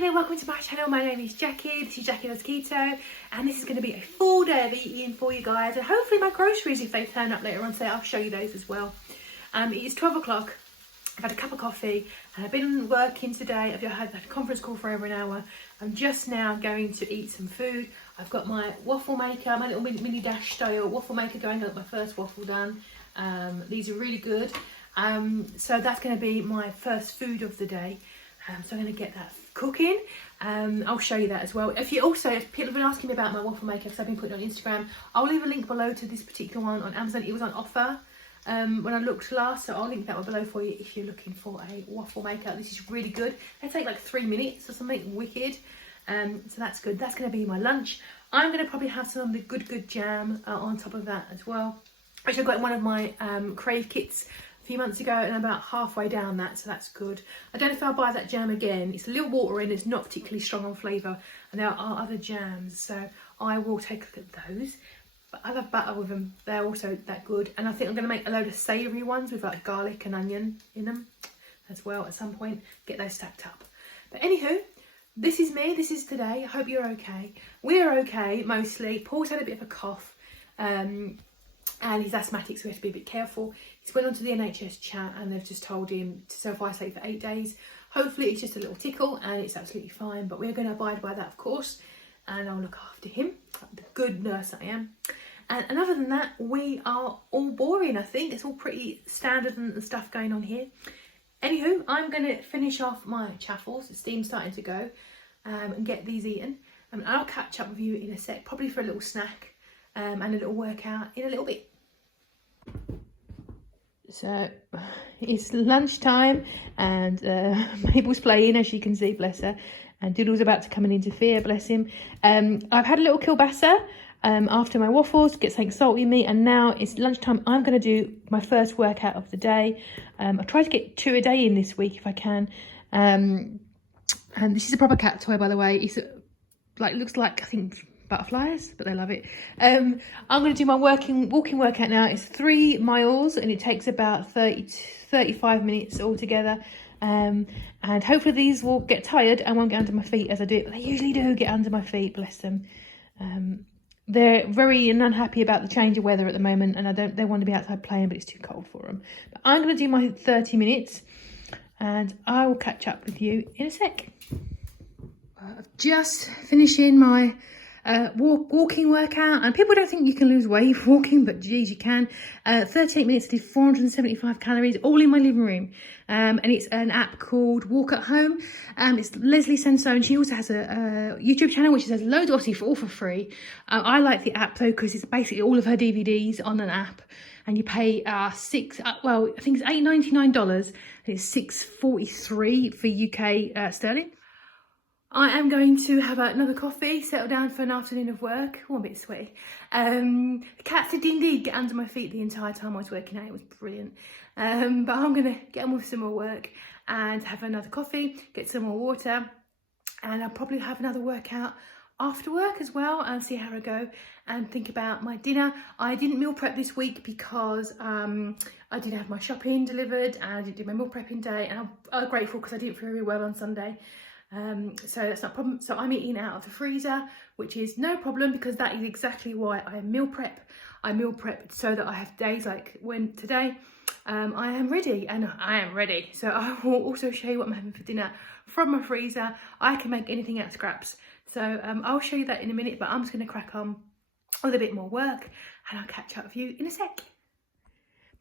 there, welcome to my channel. My name is Jackie, this is Jackie Does Keto, and this is going to be a full day of eating for you guys, and hopefully my groceries, if they turn up later on today, I'll show you those as well. It is 12 o'clock, I've had a cup of coffee, and I've been working today. I've had a conference call for over an hour. I'm just now going to eat some food. I've got my waffle maker, my little mini dash style waffle maker going. I got my first waffle done. These are really good. So that's going to be my first food of the day. So I'm going to get that cooking. I'll show you that as well. If people have been asking me about my waffle maker, because I've been putting it on Instagram, I'll leave a link below to this particular one on Amazon. It was on offer when I looked last, so I'll link that one below for you if you're looking for a waffle maker. This is really good. They take like 3 minutes or something wicked. So that's good. That's going to be my lunch. I'm going to probably have some of the good jam on top of that as well, which I got in one of my Crave kits a few months ago, and I'm about halfway down that, so that's good. I don't know if I'll buy that jam again. It's a little water in, it's not particularly strong on flavour, and there are other jams, so I will take a look at those. But I love butter with them, they're also that good. And I think I'm going to make a load of savoury ones with like garlic and onion in them as well at some point, get those stacked up. But anywho, this is me, this is today. I hope you're okay. We're okay, mostly. Paul's had a bit of a cough. And he's asthmatic, so we have to be a bit careful. He's went onto the NHS chat and they've just told him to self-isolate for 8 days. Hopefully it's just a little tickle and it's absolutely fine, but we're going to abide by that, of course, and I'll look after him, the good nurse I am. And other than that, we are all boring, I think. It's all pretty standard and stuff going on here. Anywho, I'm going to finish off my chaffles. The steam's starting to go, and get these eaten. And I'll catch up with you in a sec, probably for a little snack and a little workout in a little bit. So it's lunchtime and Mabel's playing, as you can see, bless her, and Doodle's about to come and interfere, bless him. I've had a little kielbasa after my waffles to get something salty in me, and now it's lunchtime. I'm going to do my first workout of the day. I try to get 2 a day in this week if I can. And this is a proper cat toy, by the way. It's looks like, I think, butterflies, but they love it. I'm going to do my walking workout now. It's 3 miles and it takes about 30 to 35 minutes altogether. And hopefully these will get tired and won't get under my feet as I do it, but they usually do get under my feet, bless them. They're very unhappy about the change of weather at the moment, and they want to be outside playing, but it's too cold for them. But I'm going to do my 30 minutes and I will catch up with you in a sec. I've just finishing my walking workout, and people don't think you can lose weight walking, but geez, you can. 38 minutes, I did 475 calories, all in my living room. And it's an app called Walk at Home. It's Leslie Sansone. She also has a YouTube channel which has loads of stuff all for free. I like the app though, because it's basically all of her DVDs on an app, and you pay I think it's $8.99 and it's $6.43 for UK sterling. I am going to have another coffee, settle down for an afternoon of work. Oh, I'm a bit sweaty. The cats did indeed get under my feet the entire time I was working out. It was brilliant. But I'm going to get on with some more work and have another coffee, get some more water, and I'll probably have another workout after work as well and see how I go and think about my dinner. I didn't meal prep this week because I didn't have my shopping delivered and I didn't do my meal prepping day, and I'm grateful because I didn't feel very well on Sunday. So that's not a problem. So I'm eating out of the freezer, which is no problem, because that is exactly why I meal prep. I meal prep so that I have days like when today I am ready, and I am ready. So I will also show you what I'm having for dinner from my freezer. I can make anything out of scraps. So I'll show you that in a minute, but I'm just going to crack on with a bit more work and I'll catch up with you in a sec.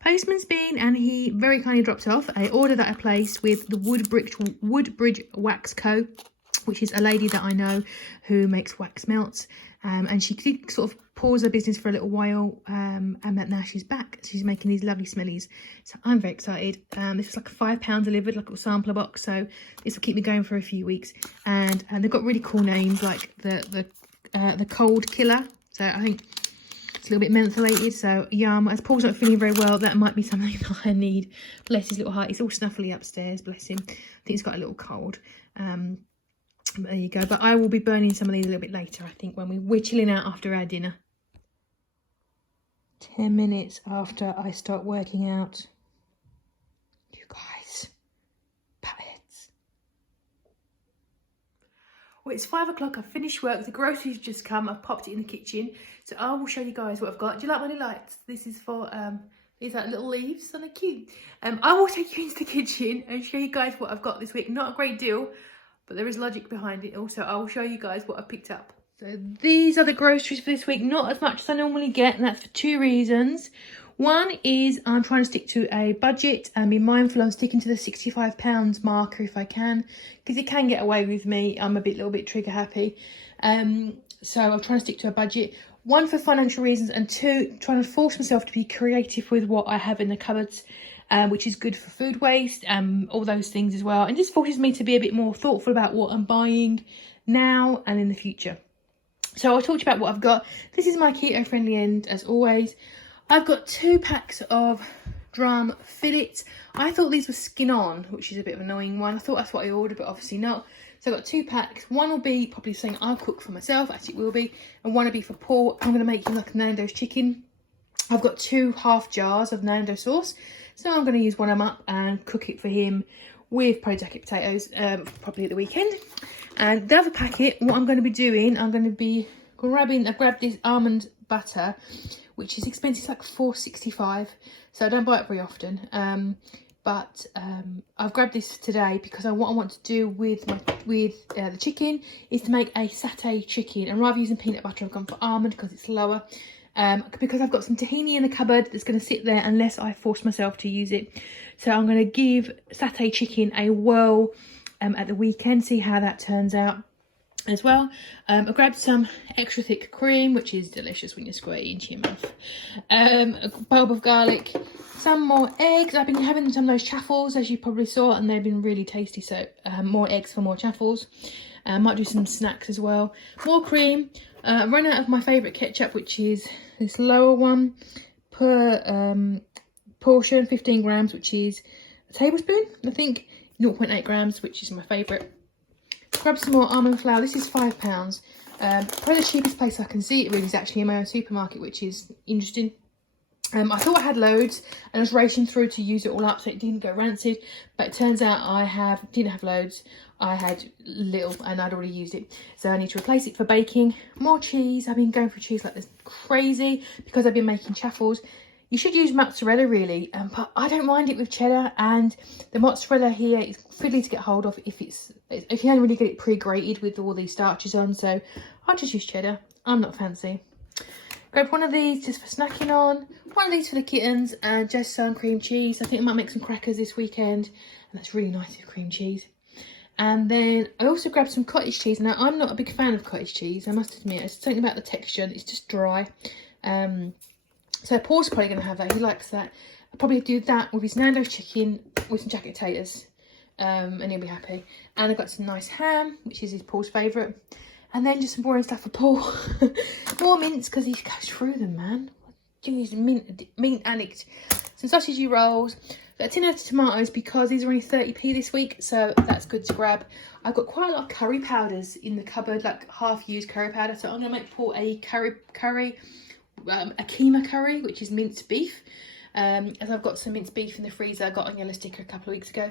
Postman's been, and he very kindly dropped off a order that I placed with the Woodbridge Wax Co., which is a lady that I know who makes wax melts, and she did sort of pause her business for a little while, and that now she's back. She's making these lovely smellies, so I'm very excited. This was like a £5 delivered, like a little sampler box, so this will keep me going for a few weeks. And they've got really cool names like the Cold Killer, so I think it's a little bit mentholated, so yum. As Paul's not feeling very well, that might be something that I need. Bless his little heart. He's all snuffly upstairs, bless him. I think he's got a little cold. But there you go. But I will be burning some of these a little bit later, I think, when we're chilling out after our dinner. 10 minutes after I start working out. You guys, palettes. Well, it's 5 o'clock, I've finished work, the groceries have just come, I've popped it in the kitchen. So I will show you guys what I've got. Do you like my new lights? This is for, these like little leaves, so they're cute. I will take you into the kitchen and show you guys what I've got this week. Not a great deal, but there is logic behind it. Also, I will show you guys what I picked up. So these are the groceries for this week, not as much as I normally get, and that's for 2 reasons. One is I'm trying to stick to a budget and be mindful of sticking to the £65 marker if I can, because it can get away with me. I'm a little bit trigger happy. So I'm trying to stick to a budget. 1, for financial reasons, and 2, trying to force myself to be creative with what I have in the cupboards, which is good for food waste, all those things as well. And just forces me to be a bit more thoughtful about what I'm buying now and in the future. So I'll talk to you about what I've got. This is my keto friendly end as always. I've got 2 packs of drum fillets. I thought these were skin on, which is a bit of an annoying one. I thought that's what I ordered, but obviously not. So I've got 2 packs. One will be probably something I'll cook for myself, actually it will be. And one will be for Paul. I'm going to make him like a Nando's chicken. I've got 2 half jars of Nando sauce. So I'm going to use one of them up and cook it for him with probably jacket potatoes, probably at the weekend. And the other packet, what I'm going to be doing, I'm going to be I grabbed this almond butter, which is expensive, it's like $4.65, so I don't buy it very often. I've grabbed this today because what I want to do with the chicken is to make a satay chicken, and rather than using peanut butter, I've gone for almond because it's lower. Because I've got some tahini in the cupboard that's going to sit there unless I force myself to use it. So I'm going to give satay chicken a whirl at the weekend, see how that turns out as well. I grabbed some extra thick cream, which is delicious when you squirt it into your mouth. A bulb of garlic, some more eggs. I've been having some of those chaffles, as you probably saw, and they've been really tasty. So more eggs for more chaffles. Might do some snacks as well. More cream. I've run out of my favourite ketchup, which is this lower one per portion, 15 grams, which is a tablespoon, I think, 0.8 grams, which is my favourite. Grab some more almond flour. This is £5. Probably the cheapest place I can see it really is actually in my own supermarket, which is interesting. I thought I had loads and I was racing through to use it all up so it didn't go rancid, but it turns out didn't have loads. I had little and I'd already used it, so I need to replace it for baking. More cheese. I've been going for cheese like this crazy because I've been making chaffles. You should use mozzarella really, but I don't mind it with cheddar, and the mozzarella here is fiddly to get hold of if you don't really get it pre-grated with all these starches on, so I'll just use cheddar. I'm not fancy. Grab one of these just for snacking on, one of these for the kittens, and just some cream cheese. I think I might make some crackers this weekend, and that's really nice with cream cheese. And then I also grabbed some cottage cheese. Now, I'm not a big fan of cottage cheese, I must admit. It's something about the texture, it's just dry. So Paul's probably going to have that, he likes that. I'll probably do that with his Nando's chicken with some jacket potatoes, and he'll be happy. And I've got some nice ham, which is Paul's favourite. And then just some boring stuff for Paul. More mints, because he goes through them, man. He's mint addict. Some sausage rolls. Got a tin of tomatoes because these are only 30p this week, so that's good to grab. I've got quite a lot of curry powders in the cupboard, like half-used curry powder. So I'm going to make Paul a a keema curry, which is minced beef. As I've got some minced beef in the freezer I got on Yellow Sticker a couple of weeks ago.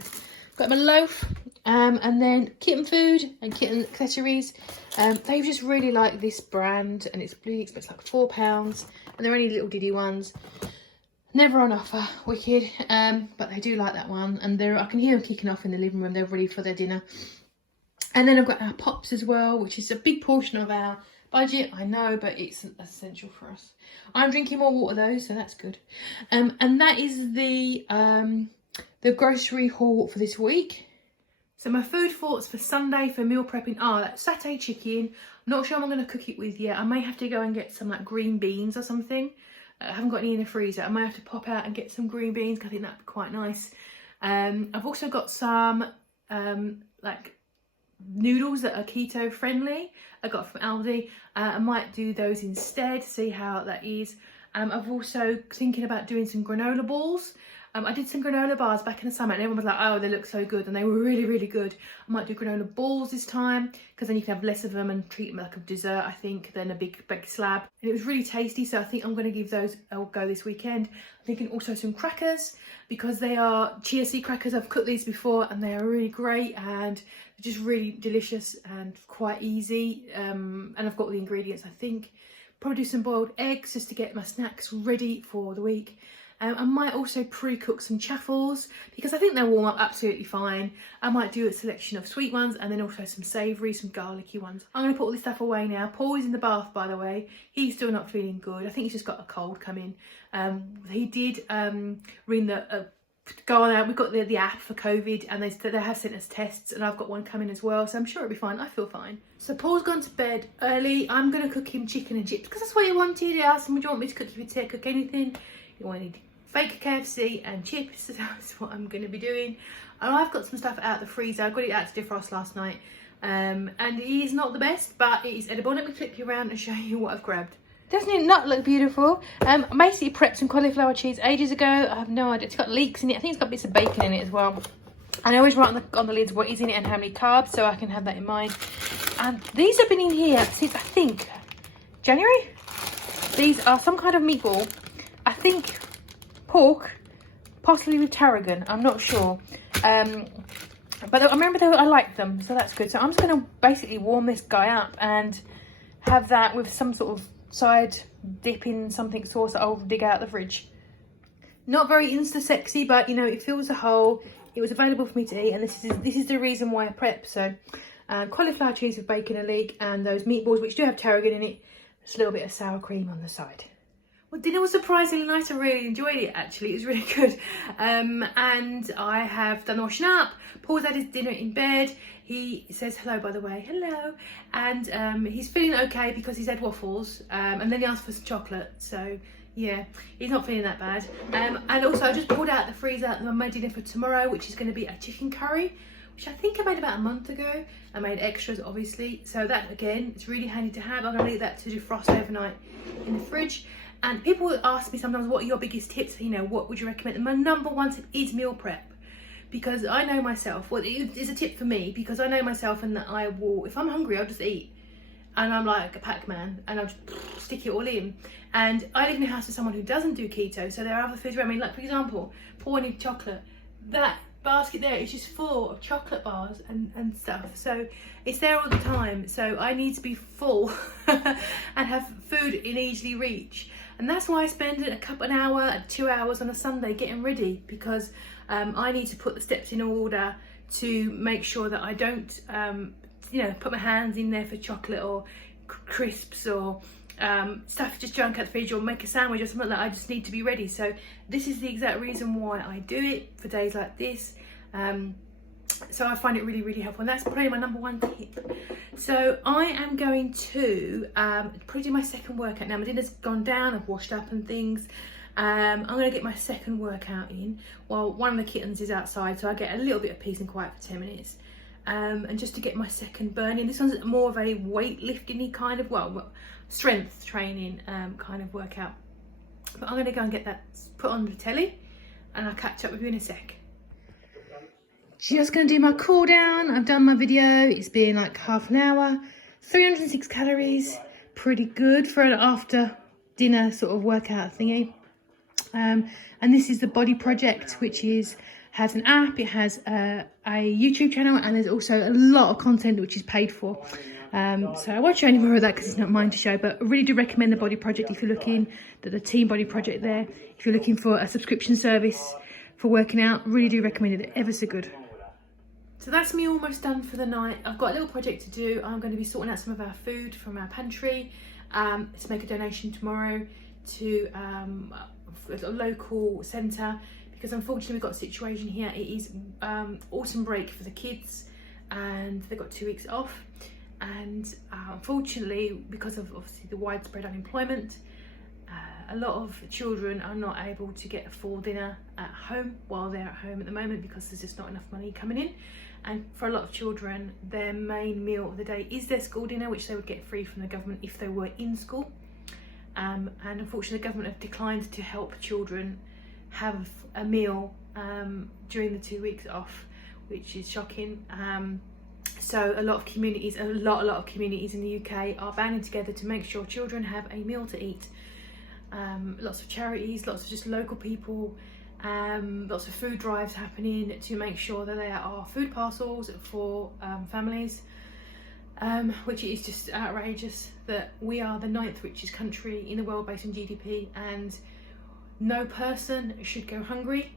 Got my loaf, and then kitten food and kitten accessories. They just really like this brand, and it's really expensive, like £4, and they're only little diddy ones. Never on offer, wicked, but they do like that one, and I can hear them kicking off in the living room. They're ready for their dinner. And then I've got our pops as well, which is a big portion of our budget, I know, but it's essential for us. I'm drinking more water though, so that's good. And that is the grocery haul for this week. So my food thoughts for Sunday for meal prepping are that satay chicken. I'm not sure what I'm going to cook it with yet. I may have to go and get some like green beans or something. I haven't got any in the freezer. I might have to pop out and get some green beans because I think that'd be quite nice. I've also got some like noodles that are keto friendly I got from Aldi. I might do those instead, see how that is. I've also thinking about doing some granola balls. I did some granola bars back in the summer and everyone was like, oh, they look so good, and they were really, really good. I might do granola balls this time, because then you can have less of them and treat them like a dessert, I think, than a big slab. And it was really tasty, so I think I'm going to give those a go this weekend. I'm thinking also some crackers, because they are chia seed crackers. I've cooked these before and they are really great, and they're just really delicious and quite easy. And I've got all the ingredients, I think. Probably do some boiled eggs just to get my snacks ready for the week. I might also pre-cook some chaffles, because I think they'll warm up absolutely fine. I might do a selection of sweet ones and then also some savoury, some garlicky ones. I'm going to put all this stuff away now. Paul is in the bath, by the way. He's still not feeling good. I think he's just got a cold coming. He did ring the... go on out. We've got the app for COVID, and they have sent us tests, and I've got one coming as well, so I'm sure it'll be fine. I feel fine. So Paul's gone to bed early. I'm going to cook him chicken and chips, because that's what he wanted. He asked him, would you want me to cook you a cook anything? He wanted fake KFC and chips, so that's what I'm going to be doing. And I've got some stuff out the freezer. I got it out to defrost last night, and it is not the best, but it is edible. Let me flip you around and show you what I've grabbed. Doesn't it not look beautiful? I basically prepped some cauliflower cheese ages ago. I have no idea. It's got leeks in it. I think it's got bits of bacon in it as well. And I always write on the lids what is in it and how many carbs, so I can have that in mind. And these have been in here since, I think, January. These are some kind of meatball. I think pork, possibly with tarragon. I'm not sure. But I remember I liked them, so that's good. So I'm just going to basically warm this guy up and have that with some sort of side dip in something sauce that I'll dig out of the fridge. Not very insta sexy, but you know, it fills a hole. It was available for me to eat, and this is the reason why I prep. So cauliflower cheese with bacon and leek, and those meatballs which do have tarragon in it. Just a little bit of sour cream on the side. Well, dinner was surprisingly nice. I really enjoyed it, actually. It was really good. And I have done the washing up. Paul's had his dinner in bed. He says hello, by the way. Hello. And he's feeling okay because he's had waffles. And then he asked for some chocolate. So, yeah, he's not feeling that bad. And also, I just pulled out the freezer my dinner for tomorrow, which is going to be a chicken curry, which I think I made about a month ago. I made extras, obviously. So that, again, it's really handy to have. I'm going to leave that to defrost overnight in the fridge. And people ask me sometimes, what are your biggest tips? You know, what would you recommend? And my number one tip is meal prep, because I know myself. Well, it is a tip for me because I know myself, and that I will, if I'm hungry, I'll just eat. And I'm like a Pac-Man, and I'll just stick it all in. And I live in a house with someone who doesn't do keto, so there are other foods around me. Like, for example, Paul wanted chocolate. That basket there is just full of chocolate bars and stuff, so it's there all the time. So I need to be full and have food in easily reach. And that's why I spend an hour, 2 hours on a Sunday getting ready, because I need to put the steps in order to make sure that I don't, you know, put my hands in there for chocolate or crisps or stuff just junk out the fridge, or make a sandwich or something like that. I just need to be ready. So this is the exact reason why I do it for days like this. So I find it really, really helpful, and that's probably my number one tip. So I am going to probably do my second workout now. My dinner's gone down, I've washed up and things. I'm going to get my second workout in while one of the kittens is outside, so I get a little bit of peace and quiet for 10 minutes. And just to get my second burn in. This one's more of a weightlifting-y kind of, well, strength training kind of workout. But I'm going to go and get that put on the telly, and I'll catch up with you in a sec. Just going to do my cool down. I've done my video. It's been like half an hour. 306 calories. Pretty good for an after dinner sort of workout thingy. And this is the Body Project, which has an app. It has a YouTube channel, and there's also a lot of content which is paid for. So I won't show any more of that because it's not mine to show, but I really do recommend the Body Project if you're looking, the Team Body Project there. If you're looking for a subscription service for working out, really do recommend it. Ever so good. So that's me almost done for the night. I've got a little project to do. I'm going to be sorting out some of our food from our pantry to make a donation tomorrow to a local centre, because unfortunately we've got a situation here. It is autumn break for the kids, and they've got 2 weeks off, and unfortunately, because of obviously the widespread unemployment, a lot of children are not able to get a full dinner at home while they're at home at the moment, because there's just not enough money coming in. And for a lot of children, their main meal of the day is their school dinner, which they would get free from the government if they were in school. And unfortunately, the government have declined to help children have a meal during the 2 weeks off, which is shocking. So a lot of communities, a lot of communities in the UK are banding together to make sure children have a meal to eat. Lots of charities, lots of just local people, lots of food drives happening to make sure that there are food parcels for families, which is just outrageous that we are the 9th richest country in the world based on GDP, and no person should go hungry,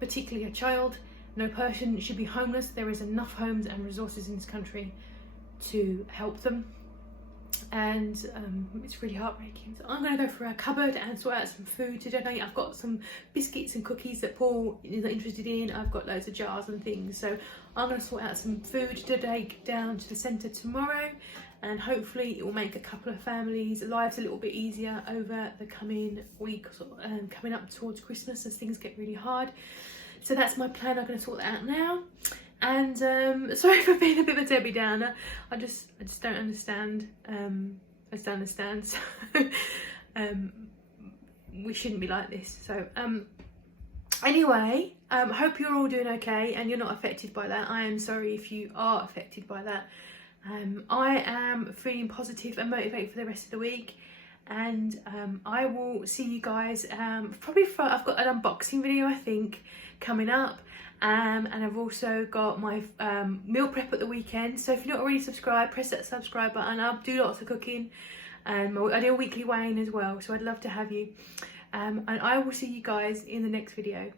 particularly a child. No person should be homeless. There is enough homes and resources in this country to help them, and it's really heartbreaking. So I'm going to go through our cupboard and sort out some food to donate. I've got some biscuits and cookies that Paul is interested in. I've got loads of jars and things, so I'm going to sort out some food to take down to the centre tomorrow, and hopefully it will make a couple of families' lives a little bit easier over the coming week, coming up towards Christmas as things get really hard. So that's my plan. I'm going to sort that out now. And sorry for being a bit of a Debbie Downer. I just don't understand. I just don't understand. So we shouldn't be like this. So anyway, hope you're all doing okay and you're not affected by that. I am sorry if you are affected by that. I am feeling positive and motivated for the rest of the week. And I will see you guys probably I've got an unboxing video I think coming up, and I've also got my meal prep at the weekend. So if you're not already subscribed, press that subscribe button. I'll do lots of cooking, and I do a weekly weigh-in as well, so I'd love to have you, and I will see you guys in the next video.